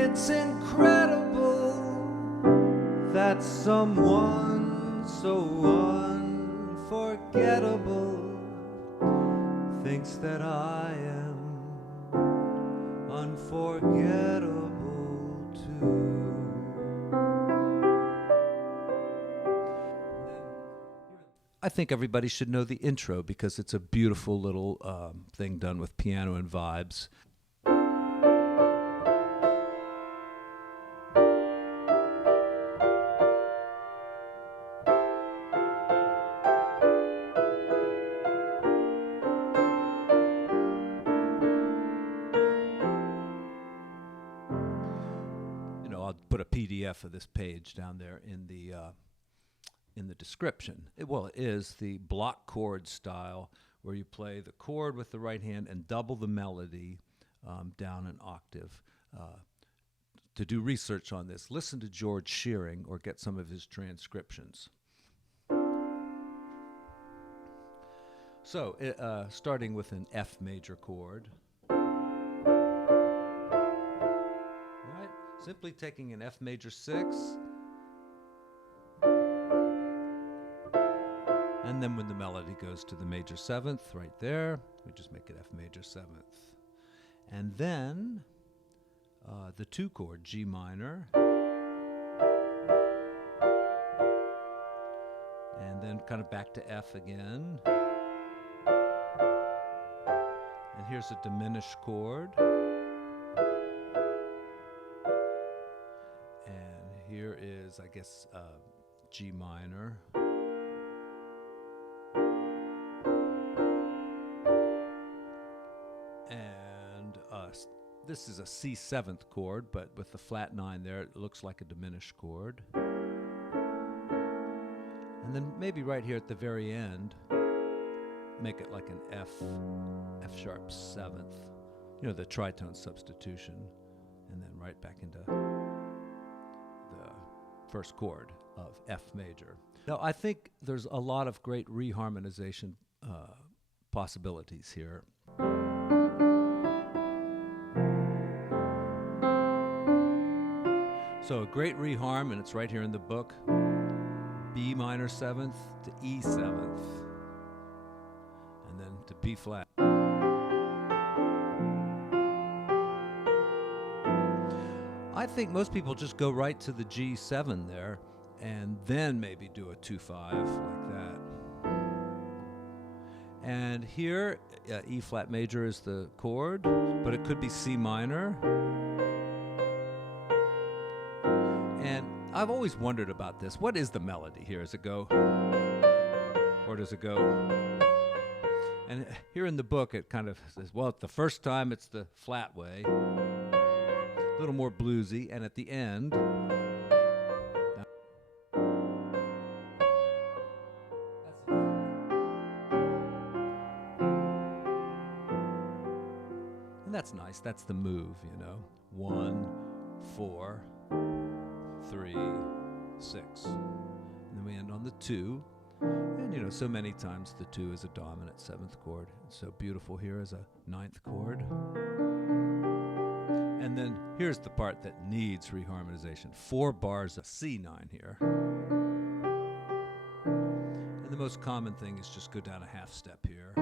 It's incredible that someone so unforgettable thinks that I am unforgettable too. I think everybody should know the intro because it's a beautiful little thing done with piano and vibes. I'll put a PDF of this page down there in the description. It is the block chord style where you play the chord with the right hand and double the melody down an octave. To do research on this, listen to George Shearing or get some of his transcriptions. So, starting with an F major chord. Simply taking an F major 6, and then when the melody goes to the major 7th, right there, we just make it F major 7th. And then the 2 chord, G minor, and then kind of back to F again. And here's a diminished chord. Here is, I guess, G minor. And this is a C7th chord, but with the flat 9 there, it looks like a diminished chord. And then maybe right here at the very end, make it like an F sharp 7th. You know, the tritone substitution. And then right back into first chord of F major. Now, I think there's a lot of great reharmonization possibilities here. So a great reharm, and it's right here in the book, B minor 7th to E 7th, and then to B flat. I think most people just go right to the G7 there and then maybe do a 2-5 like that. And here, E flat major is the chord, but it could be C minor. And I've always wondered about this. What is the melody here? Does it go? Or does it go? And here in the book, it kind of says, well, the first time it's the flat way. A little more bluesy, and at the end, and that's nice. That's the move, you know. 1, 4, 3, 6, and then we end on the 2. And you know, so many times the 2 is a dominant 7th chord. It's so beautiful here as a 9th chord. And then here's the part that needs reharmonization. 4 bars of C9 here. And the most common thing is just go down a half step here.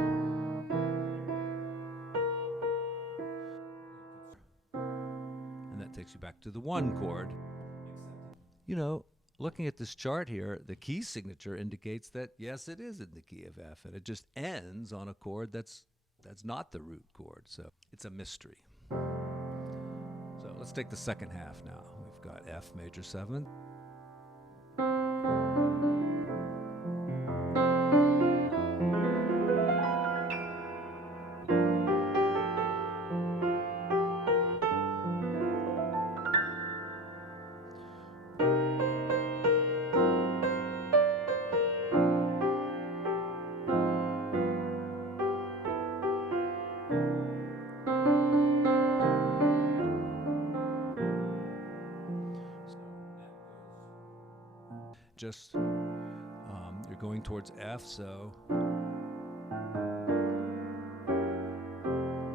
And that takes you back to the 1 chord. You know, looking at this chart here, the key signature indicates that, yes, it is in the key of F, and it just ends on a chord that's not the root chord. So it's a mystery. So let's take the second half now. We've got F major 7th. Just you're going towards F, so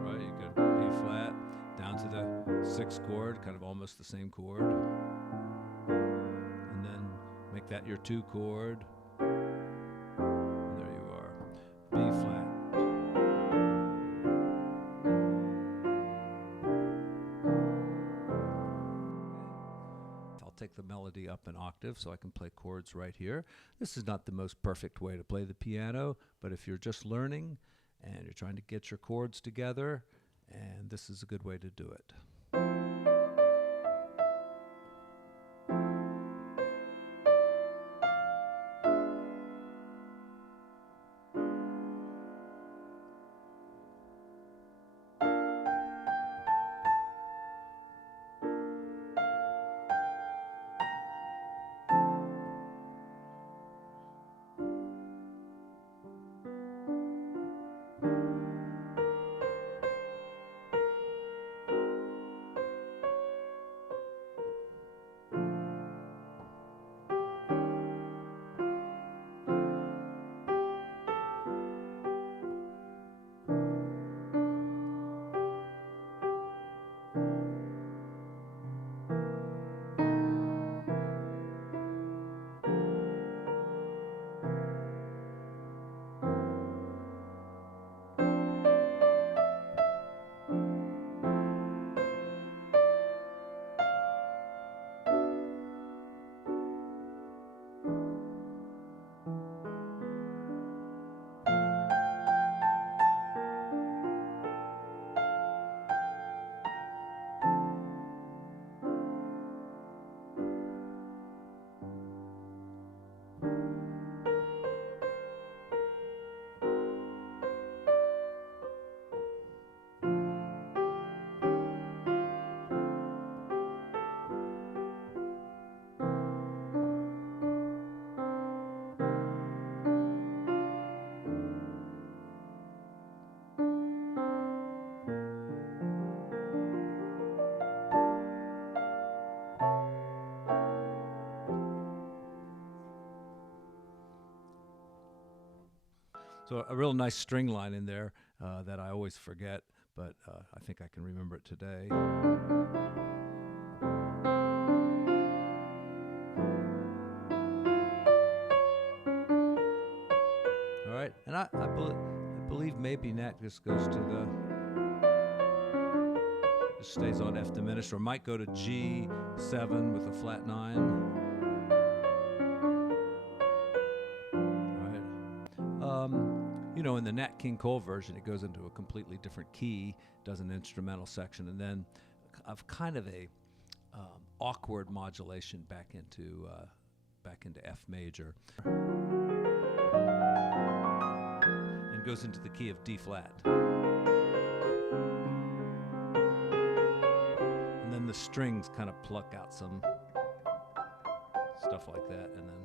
right, you go B flat down to the 6th next chord, kind of almost the same chord. And then make that your 2 chord. And there you are. B flat. I'll take the melody up an octave so I can play chords right here. This is not the most perfect way to play the piano, but if you're just learning and you're trying to get your chords together, and this is a good way to do it. So a real nice string line in there that I always forget, but I think I can remember it today. All right, and I believe maybe Nat just goes to the, just stays on F diminished, or might go to G7 with a flat 9. You know, in the Nat King Cole version, it goes into a completely different key, does an instrumental section, and then of kind of a awkward modulation back into F major, and goes into the key of D flat, and then the strings kind of pluck out some stuff like that, and then.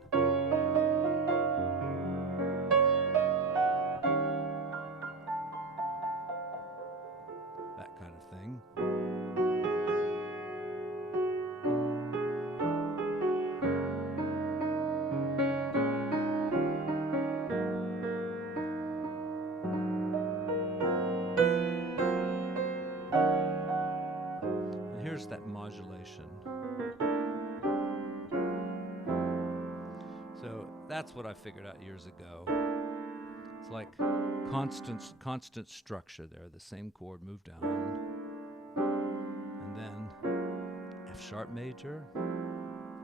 Here's that modulation. So that's what I figured out years ago. It's like constant structure there, the same chord moved down, and then F sharp major.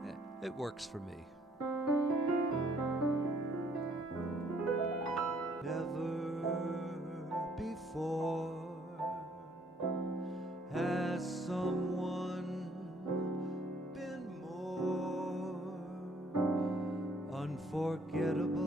Yeah, it works for me. Never before has someone been more unforgettable.